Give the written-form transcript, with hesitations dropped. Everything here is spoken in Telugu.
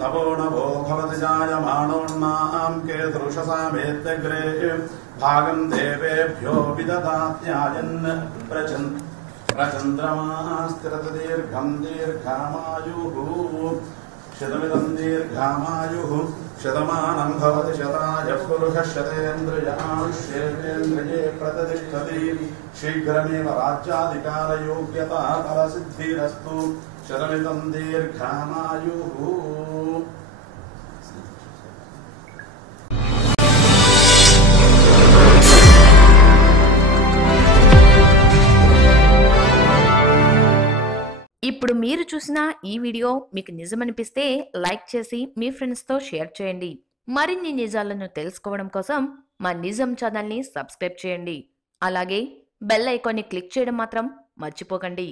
नवो नवो भवति जायमानोन्नां केतुषसामेत्यग्रे भागं देवेभ्यो विदधात्यायन् प्रचन्द्रमास्तिरदीर्घं दीर्घामायुः शतमिदं दीर्घामायुः शतमानं भवति शताय पुरुषः शतेन्द्रियायुष्येन्द्रिये प्रतिष्ठति शीघ्रमेव राज्याधिकारयोग्यता फलसिद्धिरस्तु शतमिदं दीर्घामायुः। ఇప్పుడు మీరు చూసిన ఈ వీడియో మీకు నిజమనిపిస్తే లైక్ చేసి మీ ఫ్రెండ్స్తో షేర్ చేయండి. మరిన్ని నిజాలను తెలుసుకోవడం కోసం మా నిజం ఛానల్ని సబ్స్క్రైబ్ చేయండి. అలాగే బెల్ ఐకాన్ని క్లిక్ చేయడం మాత్రం మర్చిపోకండి.